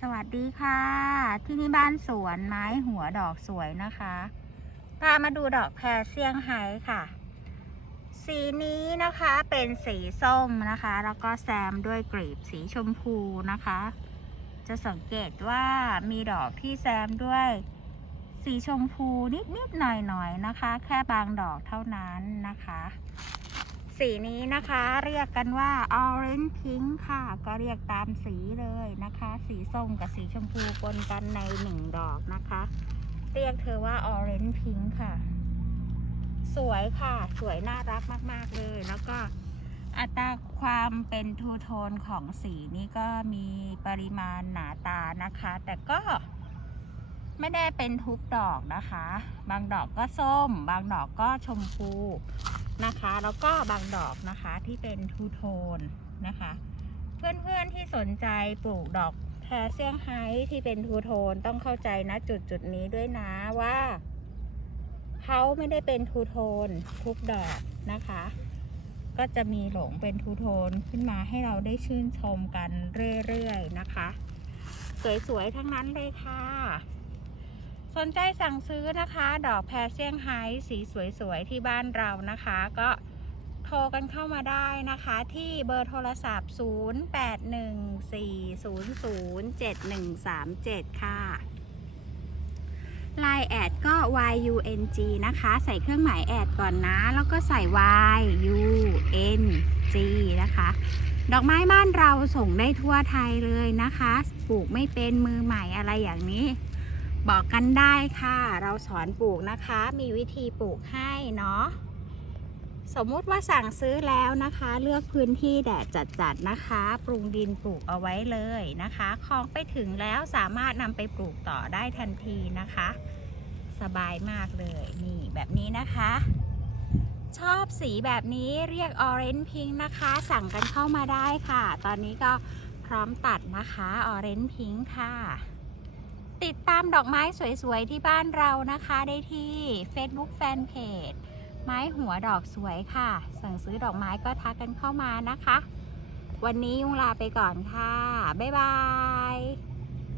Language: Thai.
สวัสดีค่ะ ที่นี่บ้านสวนไม้หัวดอกสวยนะคะพามาดูดอกแพรเซียงไฮ้ค่ะ สีนี้นะคะเป็นสีส้มนะคะ แล้วก็แซมด้วยกลีบสีชมพูนะคะ จะสังเกตว่ามีดอกที่แซมด้วย สีชมพูนิดๆหน่อยๆนะคะ แค่บางดอกเท่านั้นนะคะ สีนี้นะคะเรียกกันว่า orange pink ค่ะ ก็เรียกตามสีเลยนะคะ สีส้มกับสีชมพูปนกันในหนึ่งดอกนะคะ เรียกเธอว่า orange pink ค่ะ สวยค่ะ สวยน่ารักมาก ๆ เลย แล้วก็อัตราความเป็นทูโทนของสีนี้ก็มีปริมาณหนาตานะคะ แต่ก็ ไม่ได้เป็นทุกดอกนะคะ บางดอกก็ส้ม บางดอกก็ชมพูนะคะ แล้วก็บางดอกนะคะที่เป็นทูโทนนะคะ เพื่อนๆที่สนใจปลูกดอกแพรเซี่ยงไฮ้ที่เป็นทูโทนต้องเข้าใจนะจุดจุดนี้ด้วยนะว่าเขาไม่ได้เป็นทูโทนทุกดอกนะคะ ก็จะมีหลงเป็นทูโทนขึ้นมาให้เราได้ชื่นชมกันเรื่อยๆนะคะ สวยๆทั้งนั้นเลยค่ะ สนใจสั่งซื้อนะคะ ดอกแพรเซี่ยงไฮ้สีสวยๆ ที่บ้านเรานะคะ ก็โทรกันเข้ามาได้นะคะ ที่เบอร์โทรศัพท์ 0814007137 ค่ะลายแอดก็ YUNG นะคะ ใส่เครื่องหมายแอดก่อนนะ แล้วก็ใส่ YUNG นะคะ ดอกไม้บ้านเราส่งได้ทั่วไทยเลยนะคะ ปลูกไม่เป็นมือใหม่อะไรอย่างนี้ บอกกันได้ค่ะ เราสอนปลูกนะคะ มีวิธีปลูกให้เนาะสมมุติว่าสั่งซื้อแล้วนะคะ เลือกพื้นที่แดดจัดๆนะคะ ปรุงดินปลูกเอาไว้เลยนะคะของไปถึงแล้วสามารถนำไปปลูกต่อได้ทันทีนะคะ สบายมากเลยนี่แบบนี้นะคะ ชอบสีแบบนี้เรียก Orange Pink นะคะ สั่งกันเข้ามาได้ค่ะ ตอนนี้ก็พร้อมตัดนะคะ Orange Pink ค่ะ ติดตามดอกไม้สวยๆ ที่บ้านเรานะคะได้ที่ Facebook Fanpage ไม้หัวดอกสวยค่ะ สั่งซื้อดอกไม้ก็ทักกันเข้ามานะคะ วันนี้ยุงลาไปก่อนค่ะ บ๊ายบาย